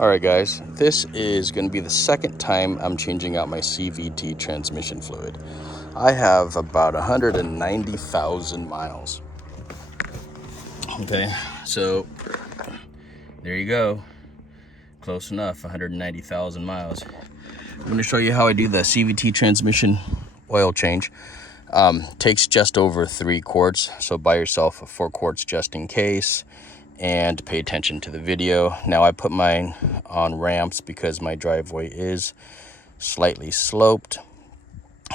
Alright guys, this is going to be the second time I'm changing out my CVT transmission fluid. I have about 190,000 miles. Okay, so there you go. Close enough, 190,000 miles. I'm going to show you how I do the CVT transmission oil change. Takes just over 3 quarts, so buy yourself a 4 quarts just in case. And pay attention to the video. Now I put mine on ramps because my driveway is slightly sloped,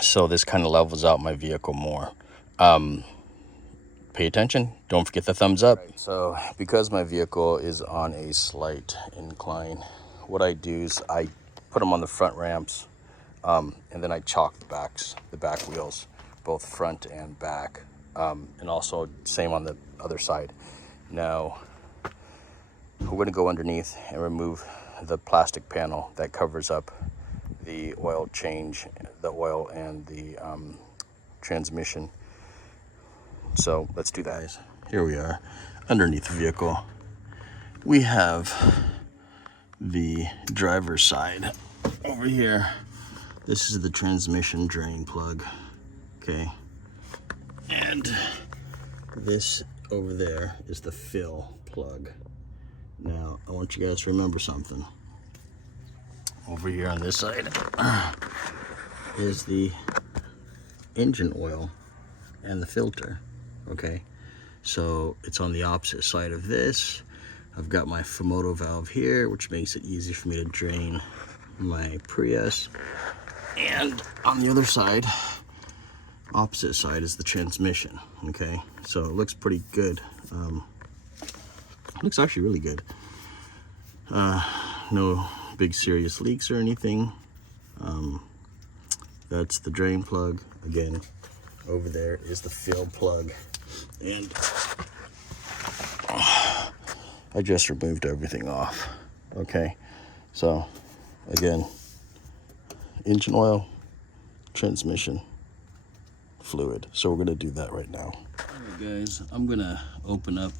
so this kind of levels out my vehicle more. Pay attention, don't forget the thumbs up. Right, so because my vehicle is on a slight incline, what I do is I put them on the front ramps, and then I chalk the back wheels, both front and back, and also same on the other side. Now we're going to go underneath and remove the plastic panel that covers up the oil change, the oil and the transmission. So let's do that. Here we are underneath the vehicle. We have the driver's side over here. This is the transmission drain plug, okay, and this over there is the fill plug. Now, I want you guys to remember something. Over here on this side is the engine oil and the filter, okay? So it's on the opposite side of this. I've got my Fumoto valve here, which makes it easy for me to drain my Prius. And on the other side, opposite side, is the transmission, okay? So it looks pretty good. Looks actually really good. No big serious leaks or anything. That's the drain plug. Again, over there is the fill plug. And I just removed everything off. Okay, so again, engine oil, transmission fluid. So we're gonna do that right now. Alright guys, I'm gonna open up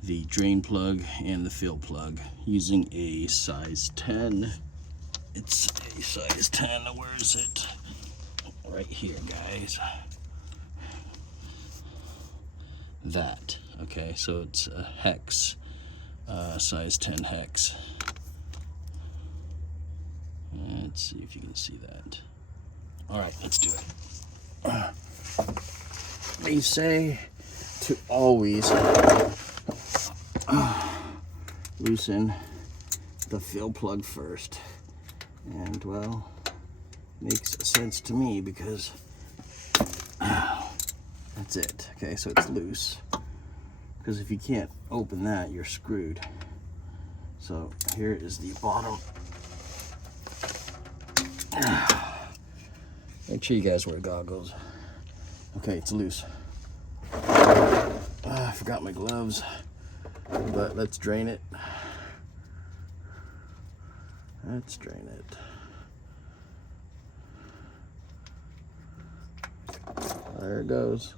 the drain plug and the fill plug using a size 10. It's a size 10. Where is it? Right here, guys. That. Okay, so it's a hex, size 10 hex. Let's see if you can see that. All right, let's do it. They say to always loosen the fill plug first, and well, makes sense to me because that's it. Okay, so it's loose, because if you can't open that, you're screwed. So here is the bottom. Make sure you guys wear goggles. Okay, it's loose. I forgot my gloves. But let's drain it. Let's drain it. There it goes.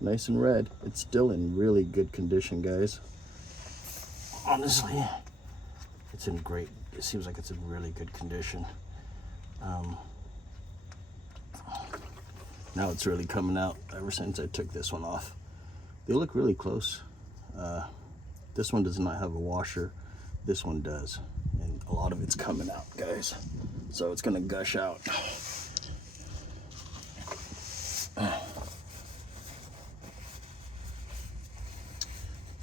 Nice and red. It's still in really good condition, guys. Honestly, it's in great, it seems like it's in really good condition. Now it's really coming out ever since I took this one off. They look really close. This one does not have a washer. This one does. And a lot of it's coming out, guys. So it's gonna gush out.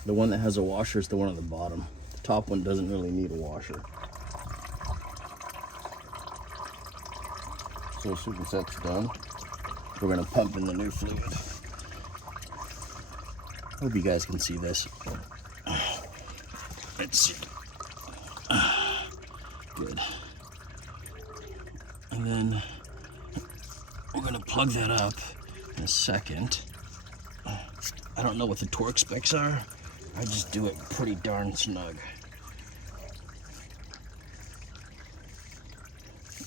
The one that has a washer is the one on the bottom. The top one doesn't really need a washer. So as soon as that's done, we're gonna pump in the new fluid. Hope you guys can see this. Let's see. Good. And then we're gonna plug that up in a second. I don't know what the torque specs are. I just do it pretty darn snug.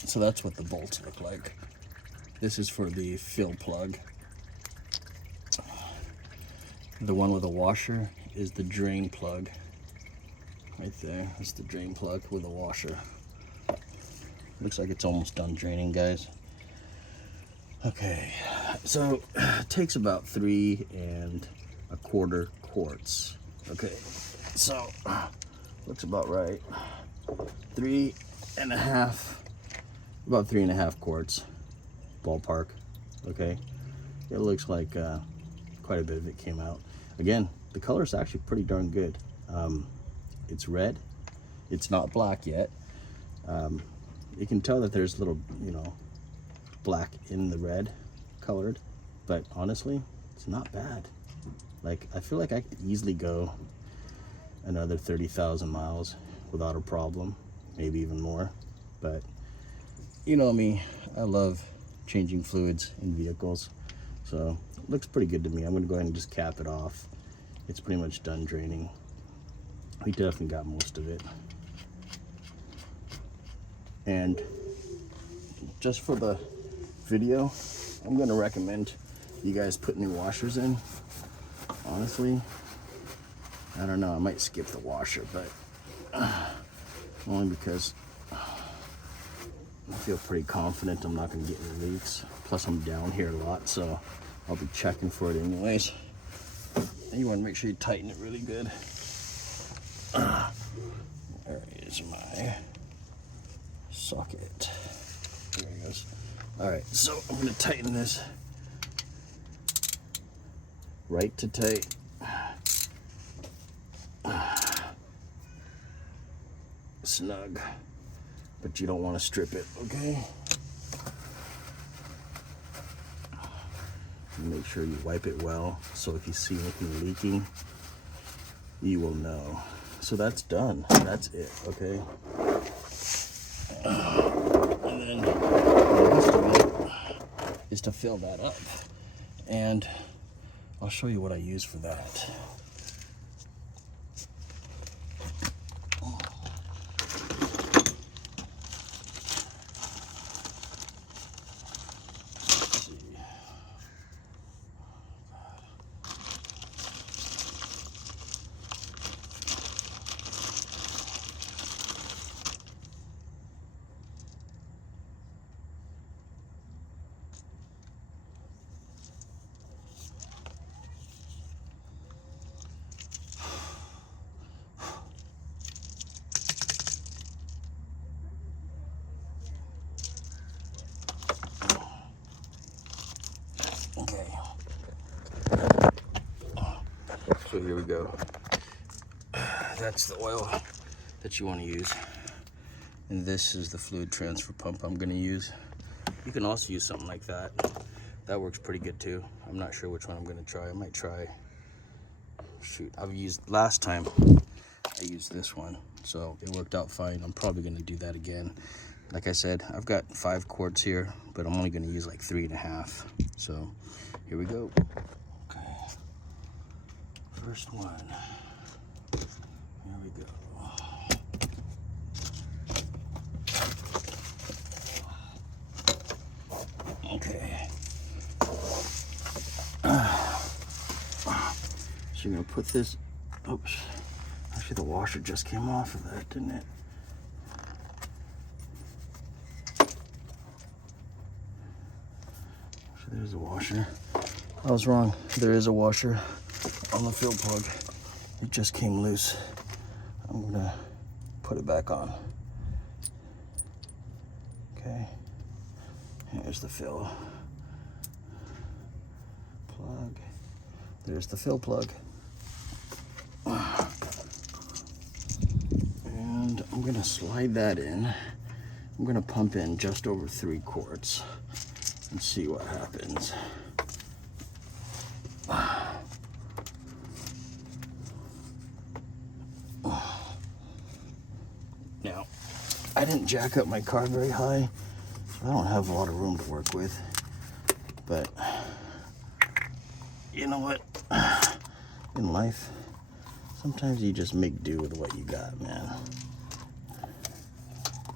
So that's what the bolts look like. This is for the fill plug. The one with a washer is the drain plug. right there. That's the drain plug with a washer. Looks like it's almost done draining, guys. Okay, so it takes about 3 1/4 quarts. Okay, so looks about right. 3 1/2, about 3 1/2 quarts, ballpark. Okay, it looks like quite a bit of it came out. Again, the color is actually pretty darn good. It's red. It's not black yet. You can tell that there's little, black in the red colored, but honestly, it's not bad. Like, I feel like I could easily go another 30,000 miles without a problem, maybe even more. But you know me, I love changing fluids in vehicles, so it looks pretty good to me. I'm gonna go ahead and just cap it off. It's pretty much done draining. We definitely got most of it. And just for the video, I'm gonna recommend you guys put new washers in. Honestly, I don't know, I might skip the washer, but only because I feel pretty confident I'm not gonna get any leaks. Plus I'm down here a lot, so I'll be checking for it anyways. And you wanna make sure you tighten it really good. There is my socket. There it goes. All right, so I'm gonna tighten this right to tight. Snug, but you don't want to strip it, okay? Make sure you wipe it well, so if you see anything leaking, you will know. So that's done. That's it, okay? And then the rest of it is to fill that up. And I'll show you what I use for that. So here we go. That's the oil that you want to use. And this is the fluid transfer pump I'm going to use. You can also use something like that. That works pretty good too. I'm not sure which one I'm going to try. I might try, shoot, last time I used this one. So it worked out fine. I'm probably going to do that again. Like I said, I've got 5 quarts here, but I'm only going to use like 3 1/2. So here we go. Okay. First one. Here we go. Okay. So you're gonna put this, oops. Actually the washer just came off of that, didn't it? So there's a washer. I was wrong. There is a washer on the fill plug. It just came loose. I'm gonna put it back on. Okay. Here's the fill plug. There's the fill plug. And I'm gonna slide that in. I'm gonna pump in just over 3 quarts and see what happens. Now, I didn't jack up my car very high. I don't have a lot of room to work with, but you know what? In life, sometimes you just make do with what you got, man.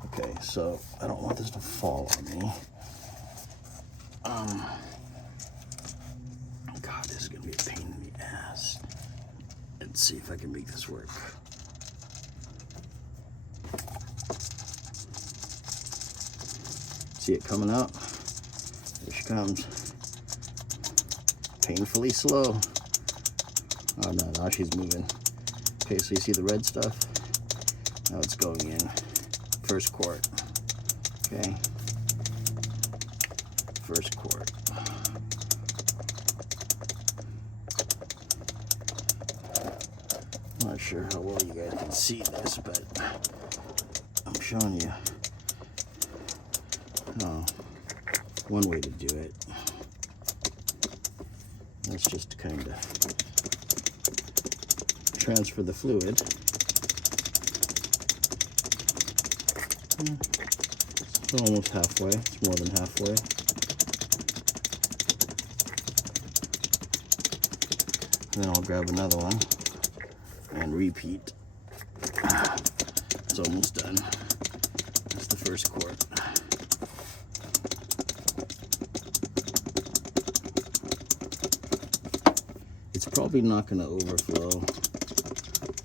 Okay, so I don't want this to fall on me. God, this is gonna be a pain in the ass. Let's see if I can make this work. See it coming out? There she comes. Painfully slow. Oh no, now she's moving. Okay, so you see the red stuff? Now it's going in. First quart. Okay. First quart. I'm not sure how well you guys can see this, but I'm showing you one way to do it. That's just to kind of transfer the fluid. It's almost halfway. It's more than halfway. Then I'll grab another one and repeat. It's almost done. That's the first quart. It's probably not going to overflow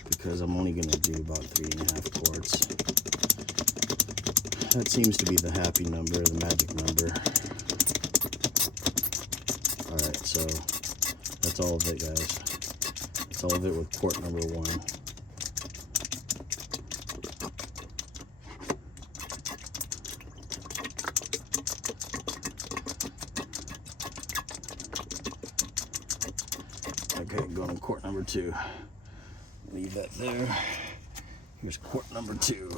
because I'm only going to do about 3.5 quarts. That seems to be the happy number, the magic number. Alright, so that's all of it, guys. That's all of it with quart number 1. Okay, going to quart number 2. Leave that there. Here's quart number 2.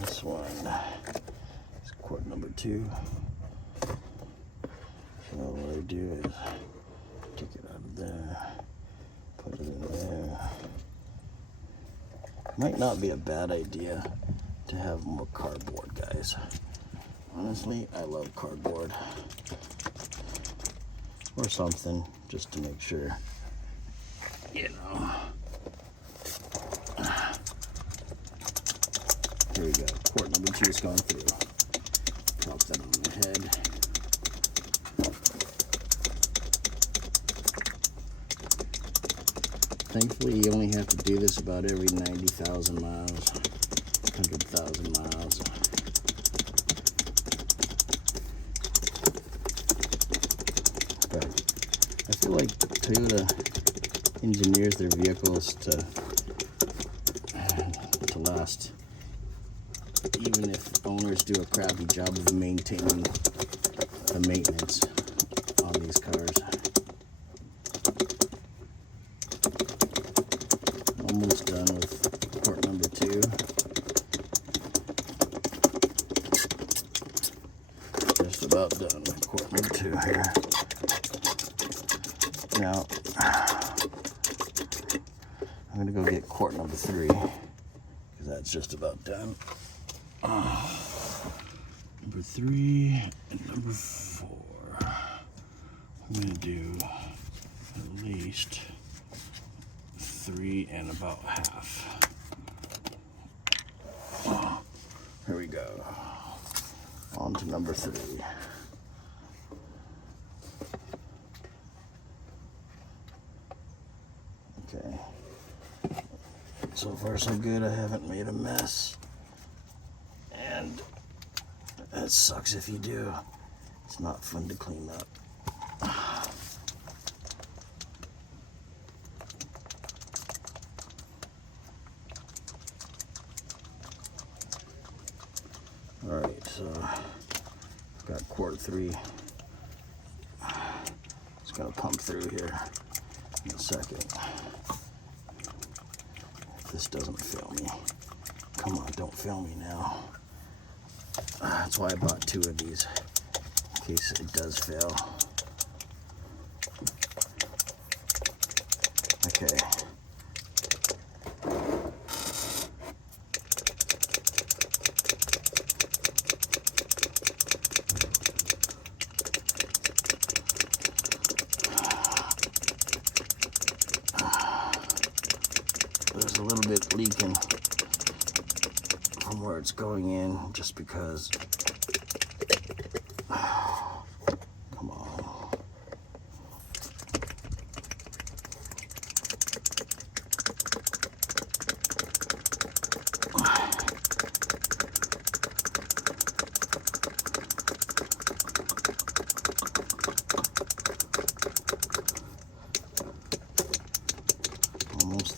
This one is quart number 2. So what I do is take it out of there, put it in there. Might not be a bad idea to have more cardboard, guys. Honestly, I love cardboard. Or something, just to make sure, you know. Here we go, quart number 2 is going through. Pop that on the head. Thankfully, you only have to do this about every 90,000 miles, 100,000 miles. But I feel like Toyota engineers their vehicles to last, even if owners do a crappy job of maintaining the maintenance on these cars. Almost done with quart number 2. Just about done with quart number 2 here. Now, I'm going to go get quart number 3, because that's just about done. Number 3 and number 4. I'm going to do at least 3 and about half. Here we go. On to number 3. Okay. So far so good. I haven't made a mess. And that sucks if you do. It's not fun to clean up. Alright, so I've got quart 3. It's gonna pump through here in a second. If this doesn't fail me. Come on, don't fail me now. That's why I bought 2 of these, in case it does fail. Okay. There's a little bit leaking from where it's going in, just because. Come on.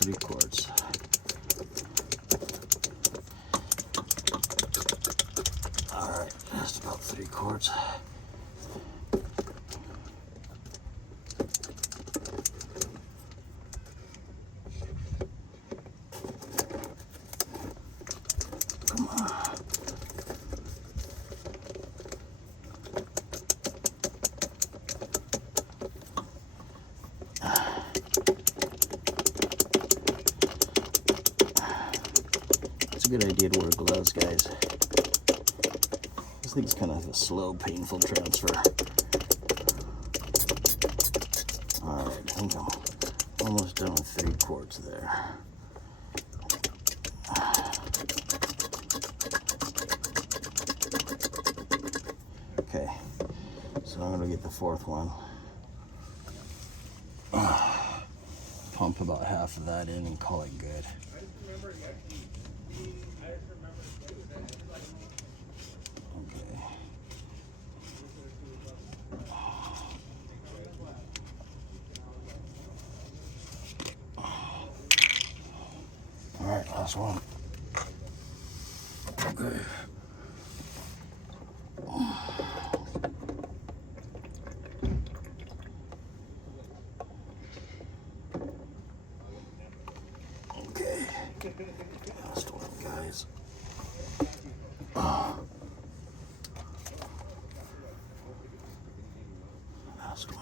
3 quarts. All right, just about 3 quarts. Come on. It's a good idea to wear gloves, guys. This thing's kind of a slow, painful transfer. All right, I think I'm almost done with 3 quarts there. Okay, so I'm gonna get the 4th one. Pump about half of that in and call it good. Okay. All right, last one. Okay. Okay. Last one, guys. Last one.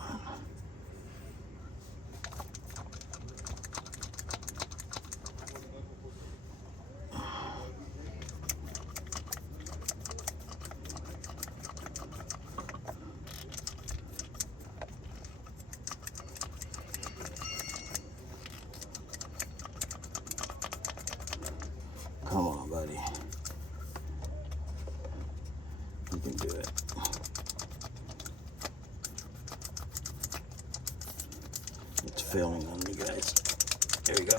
Come on, buddy. You can do it. It's failing on me, guys. There we go.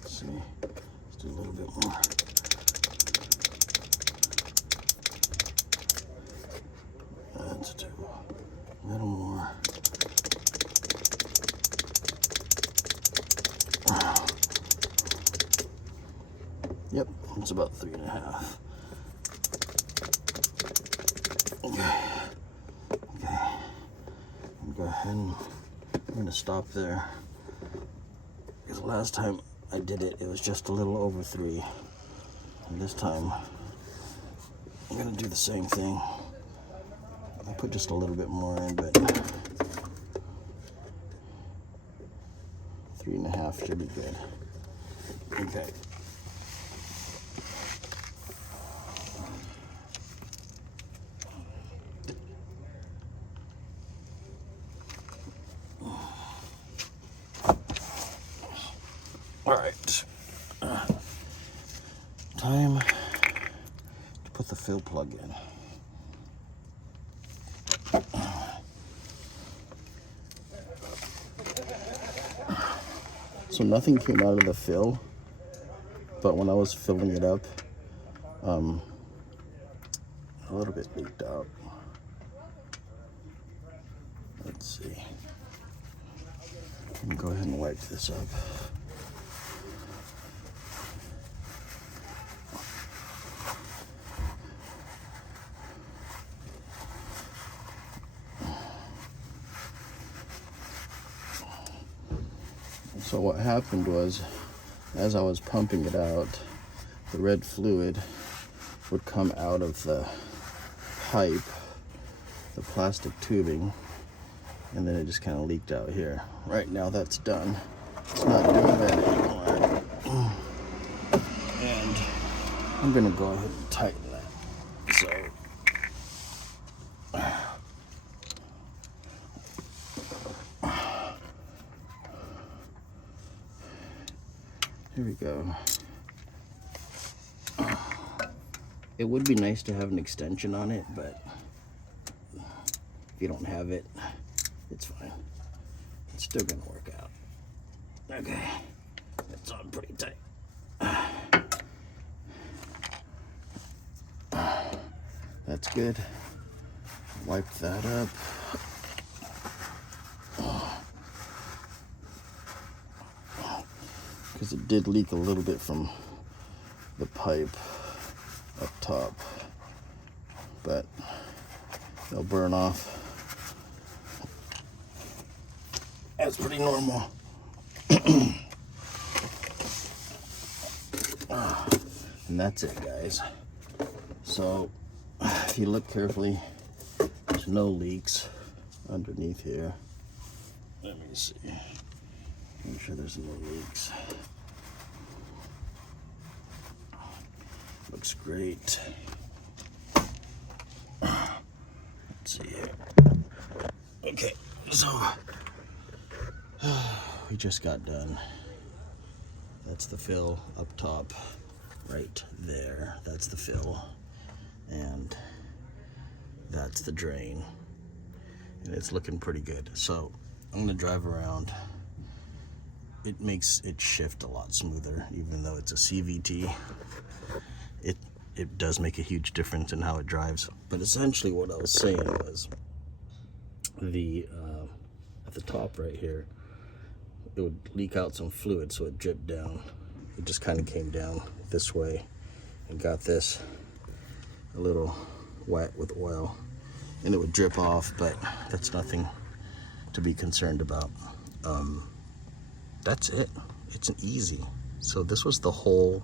Let's see. Let's do a little bit more. Let's do a little more. Yep, it's about 3.5. Okay. Okay. I'm gonna go ahead and I'm gonna stop there. Because last time I did it, it was just a little over 3. And this time, I'm gonna do the same thing. I put just a little bit more in, but 3.5 should be good. Okay. All right. Time to put the fill plug in. So nothing came out of the fill, but when I was filling it up, a little bit leaked out. Let's see. Let me go ahead and wipe this up. So what happened was, as I was pumping it out, the red fluid would come out of the pipe, the plastic tubing, and then it just kind of leaked out here. Right now that's done. It's not doing that anymore. And I'm gonna go ahead and tighten that. So here we go. It would be nice to have an extension on it, but if you don't have it, it's fine. It's still gonna work out. Okay, it's on pretty tight. that's good. Wipe that up. Because it did leak a little bit from the pipe up top, but it'll burn off. That's pretty normal. And that's it, guys. So if you look carefully, there's no leaks underneath here. Let me see. Make sure there's no leaks. Looks great. Let's see here. Okay, so we just got done. That's the fill up top, right there. That's the fill, and that's the drain, and it's looking pretty good. So I'm gonna drive around. It makes it shift a lot smoother, even though it's a CVT. It does make a huge difference in how it drives. But essentially what I was saying was the at the top right here, it would leak out some fluid, so it dripped down. It just kind of came down this way and got this a little wet with oil, and it would drip off, but that's nothing to be concerned about. That's it. It's an easy. So this was the whole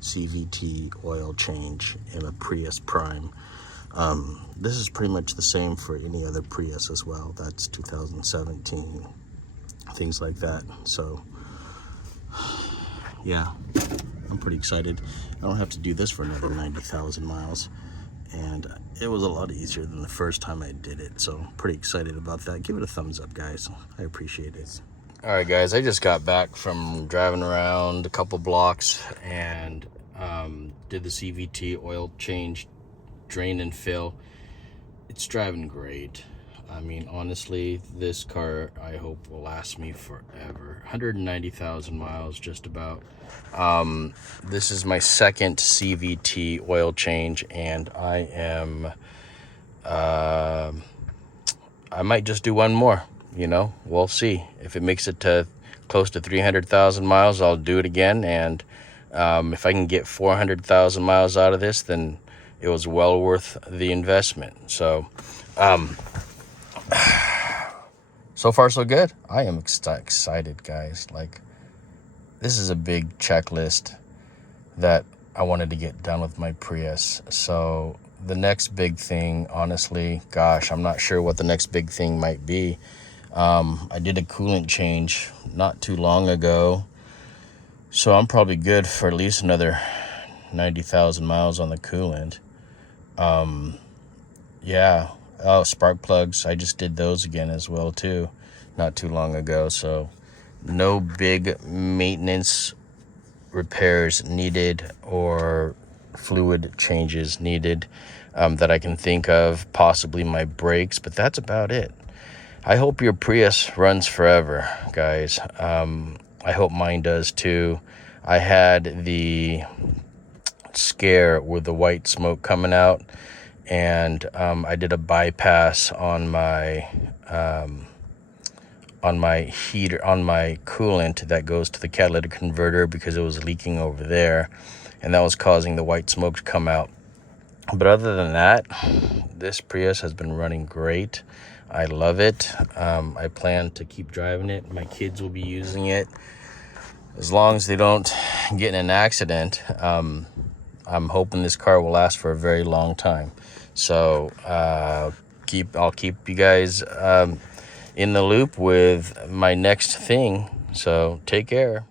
CVT oil change in a Prius Prime. This is pretty much the same for any other Prius as well. That's 2017, things like that. So yeah, I'm pretty excited. I don't have to do this for another 90,000 miles, and it was a lot easier than the first time I did it. So pretty excited about that. Give it a thumbs up, guys. I appreciate it. All right, guys, I just got back from driving around a couple blocks and did the CVT oil change, drain and fill. It's driving great. I mean, honestly, this car I hope will last me forever. 190,000 miles, just about. This is my second CVT oil change, and I am I might just do one more. You know, we'll see. If it makes it to close to 300,000 miles, I'll do it again. And if I can get 400,000 miles out of this, then it was well worth the investment. So, so far so good. I am excited, guys. Like, this is a big checklist that I wanted to get done with my Prius. So the next big thing, honestly, gosh, I'm not sure what the next big thing might be. I did a coolant change not too long ago, so I'm probably good for at least another 90,000 miles on the coolant. Yeah. Oh, spark plugs, I just did those again as well too, not too long ago. So no big maintenance repairs needed or fluid changes needed that I can think of. Possibly my brakes, but that's about it. I hope your Prius runs forever, guys. I hope mine does too. I had the scare with the white smoke coming out, and I did a bypass on my heater, on my coolant that goes to the catalytic converter, because it was leaking over there, and that was causing the white smoke to come out. But other than that, this Prius has been running great. I love it. I plan to keep driving it. My kids will be using it as long as they don't get in an accident. I'm hoping this car will last for a very long time. So I'll keep you guys in the loop with my next thing. So take care.